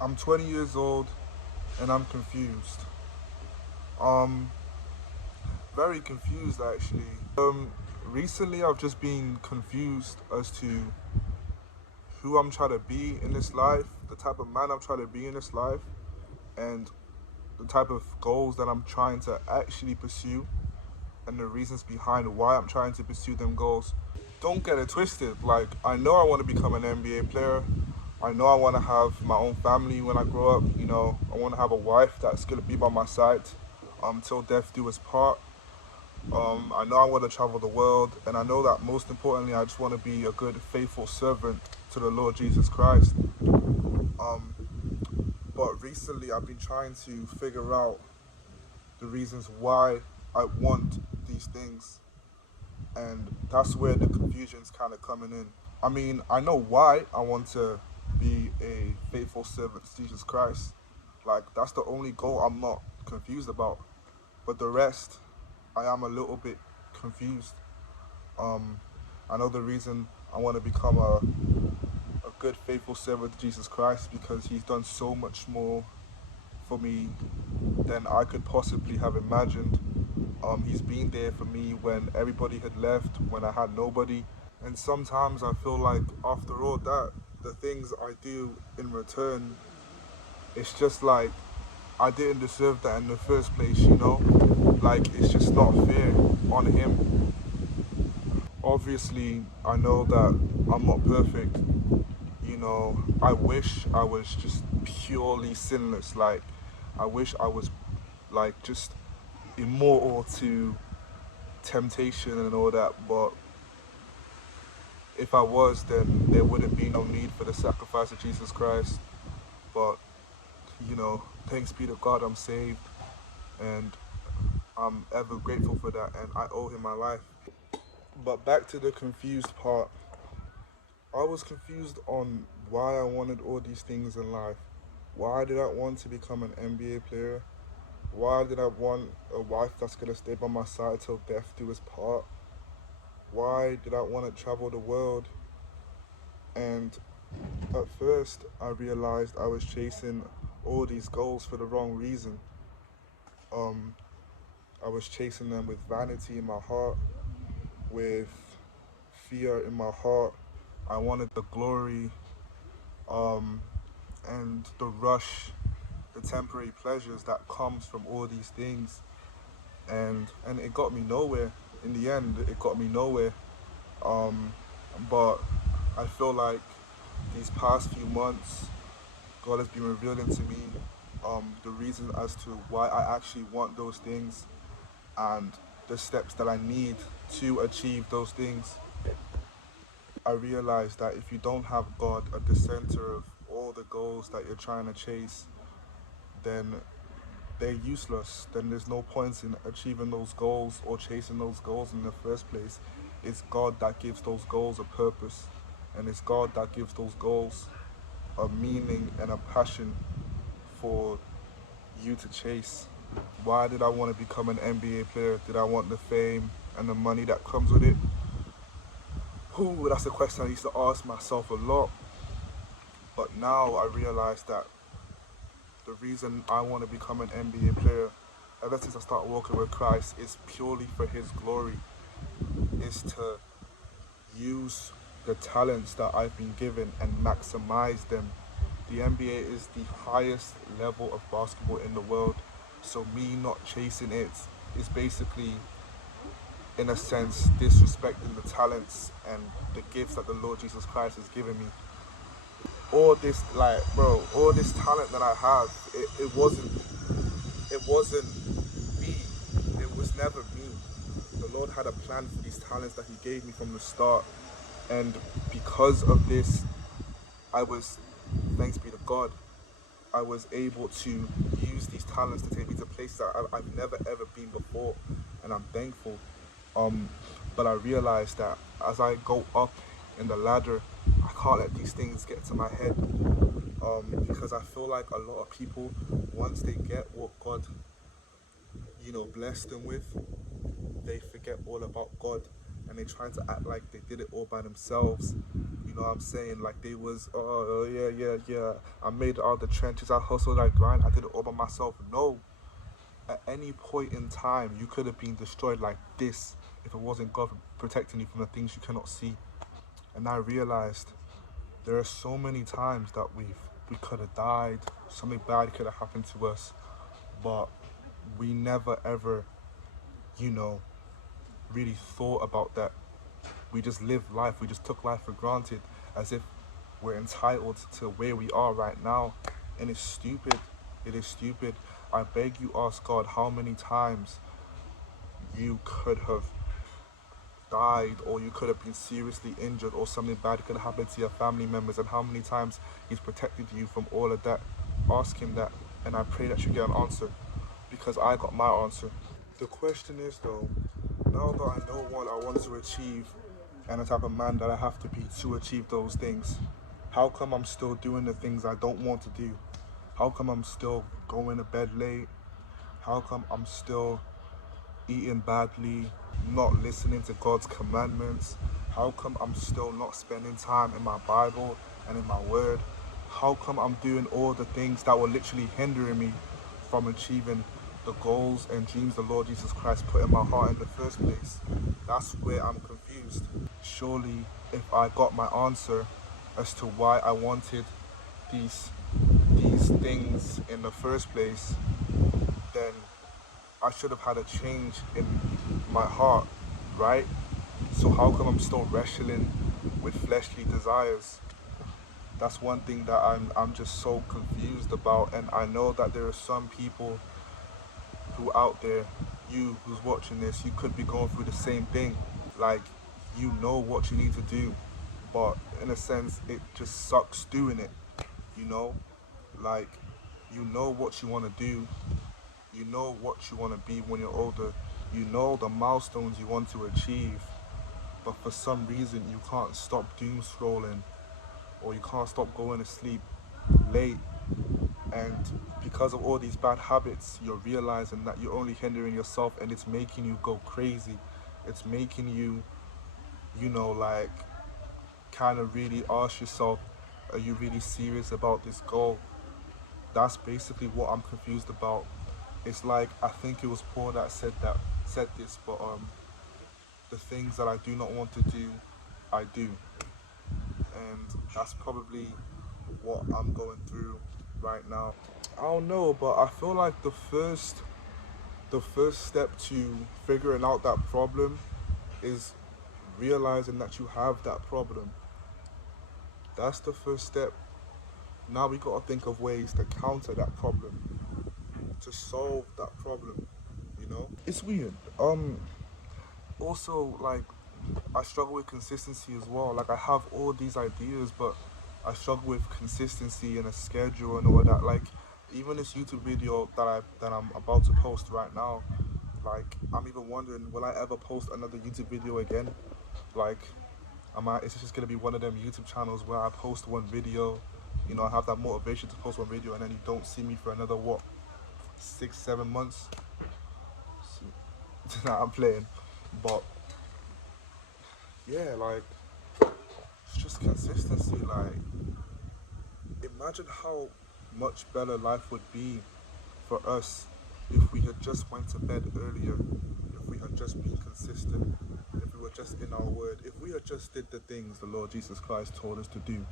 I'm 20 years old and I'm confused. Um, Very confused actually. Recently I've just been confused as to who I'm trying to be in this life, the type of man I'm trying to be in this life, and the type of goals that I'm trying to actually pursue, and the reasons behind why I'm trying to pursue them goals. Don't get it twisted. Like, I know I want to become an NBA player. I know I want to have my own family when I grow up. I want to have a wife that's going to be by my side till death do us part. I know I want to travel the world, and I know that most importantly, I just want to be a good, faithful servant to the Lord Jesus Christ. Um, but recently, I've been trying to figure out the reasons why I want these things, and that's where the confusion's kind of coming in. I mean, I know why I want to be a faithful servant to Jesus Christ. Like, that's the only goal I'm not confused about. But the rest, I am a little bit confused. Um, I know the reason I want to become a good, faithful servant to Jesus Christ because He's done so much more for me than I could possibly have imagined. He's been there for me when everybody had left, when I had nobody. And sometimes I feel like after all that, the things I do in return, it's just like I didn't deserve that in the first place. Like, it's just not fair on Him. Obviously, I know that I'm not perfect. I wish I was just purely sinless. Like, I wish I was like just immortal to temptation and all that. But if I was, then there wouldn't be no need for the sacrifice of Jesus Christ. But, thanks be to God, I'm saved. And I'm ever grateful for that. And I owe Him my life. But back to the confused part. I was confused on why I wanted all these things in life. Why did I want to become an NBA player? Why did I want a wife that's going to stay by my side till death do us part? Why did I want to travel the world? And at first, I realized I was chasing all these goals for the wrong reason. Um, I was chasing them with vanity in my heart, with fear in my heart. I wanted the glory, um, and the rush, the temporary pleasures that comes from all these things, and it got me nowhere. In the end, it got me nowhere. Um, but I feel like these past few months, God has been revealing to me the reason as to why I actually want those things and the steps that I need to achieve those things. I realized that if you don't have God at the center of all the goals that you're trying to chase, then they're useless. Then there's no point in achieving those goals or chasing those goals in the first place. It's God that gives those goals a purpose, and it's God that gives those goals a meaning and a passion for you to chase. Why did I want to become an NBA player? Did I want the fame and the money that comes with it? That's a question I used to ask myself a lot. But now I realize that the reason I want to become an NBA player, ever since I started walking with Christ, is purely for His glory. Is to use the talents that I've been given and maximize them. The NBA is the highest level of basketball in the world. So me not chasing it is basically, in a sense, disrespecting the talents and the gifts that the Lord Jesus Christ has given me. All this, like, bro, all this talent that I have, it wasn't me. It was never me. The Lord had a plan for these talents that He gave me from the start. And because of this, I was, thanks be to God, I was able to use these talents to take me to places that I've never ever been before, and I'm thankful. Um, but I realized that as I go up in the ladder, I can't let these things get to my head, because I feel like a lot of people, once they get what God, blessed them with, they forget all about God, and they try to act like they did it all by themselves. know what I'm saying? Like they was, oh yeah, yeah, yeah. I made it out the trenches. I hustled, I grind. I did it all by myself. No, at any point in time, you could have been destroyed like this if it wasn't God protecting you from the things you cannot see. And I realized there are so many times that we could have died. Something bad could have happened to us, but we never ever, you know, really thought about that. We just lived life. We just took life for granted, as if we're entitled to where we are right now. And it's stupid. It is stupid. I beg you, ask God how many times you could have died, or you could have been seriously injured, or something bad could have happened to your family members, and how many times He's protected you from all of that. Ask Him that, and I pray that you get an answer, because I got my answer. The question is though, now that I know what I want to achieve and the type of man that I have to be to achieve those things, how come I'm still doing the things I don't want to do? How come I'm still going to bed late? How come I'm still eating badly, not listening to God's commandments? How come I'm still not spending time in my Bible and in my word? How come I'm doing all the things that were literally hindering me from achieving the goals and dreams the Lord Jesus Christ put in my heart in the first place? That's where I'm confused. Surely, if I got my answer as to why I wanted these these things in the first place, then I should have had a change in my heart, right? So how come I'm still wrestling with fleshly desires? That's one thing that I'm just so confused about, and I know that there are some people who out there, you who's watching this, you could be going through the same thing. Like, you know what you need to do, but in a sense it just sucks doing it, you know? Like, you know what you want to do, you know what you want to be when you're older, you know the milestones you want to achieve, but for some reason you can't stop doom scrolling, or you can't stop going to sleep late. And because of all these bad habits, you're realizing that you're only hindering yourself, and it's making you go crazy. It's making you, like, kind of really ask yourself, are you really serious about this goal? That's basically what I'm confused about. It's like, I think it was Paul that said this, but the things that I do not want to do, I do. And that's probably what I'm going through right now. I don't know, but I feel like the first step to figuring out that problem is realizing that you have that problem. That's the first step. Now we gotta think of ways to counter that problem, to solve that problem. It's weird. Also, like, I struggle with consistency as well. Like, I have all these ideas, but I struggle with consistency and a schedule and all that. Like, even this YouTube video that I'm about to post right now, like, I'm even wondering, will I ever post another YouTube video again? Like, is this just gonna be one of them YouTube channels where I post one video, I have that motivation to post one video, and then you don't see me for another, what, 6, 7 months? Nah, I'm playing. But yeah, like, it's just consistency. Like, imagine how much better life would be for us if we had just went to bed earlier, if we had just been consistent, if we were just in our word, if we had just did the things the Lord Jesus Christ told us to do.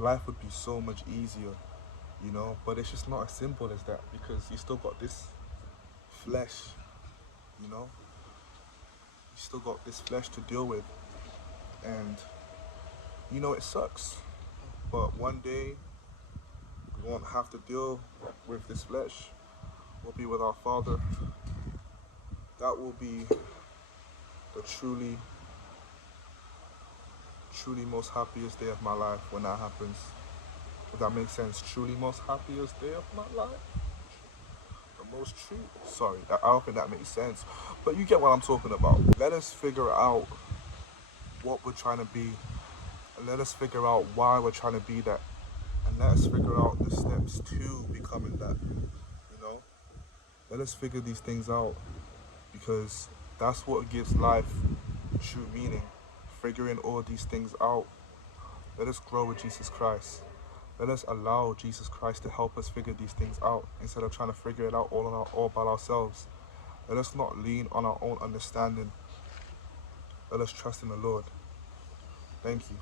Life would be so much easier. But it's just not as simple as that, because you still got this flesh, you know you still got this flesh to deal with, and it sucks. But one day we won't have to deal with this flesh. We'll be with our Father. That will be the truly most happiest day of my life when that happens. If that makes sense. Truly most happiest day of my life. The most true. Sorry, I don't think that makes sense. But you get what I'm talking about. Let us figure out what we're trying to be. And let us figure out why we're trying to be that. And let us figure out the steps to becoming that. Let us figure these things out, because that's what gives life true meaning. Figuring all these things out. Let us grow with Jesus Christ. Let us allow Jesus Christ to help us figure these things out instead of trying to figure it out all by ourselves. Let us not lean on our own understanding. Let us trust in the Lord. Thank you.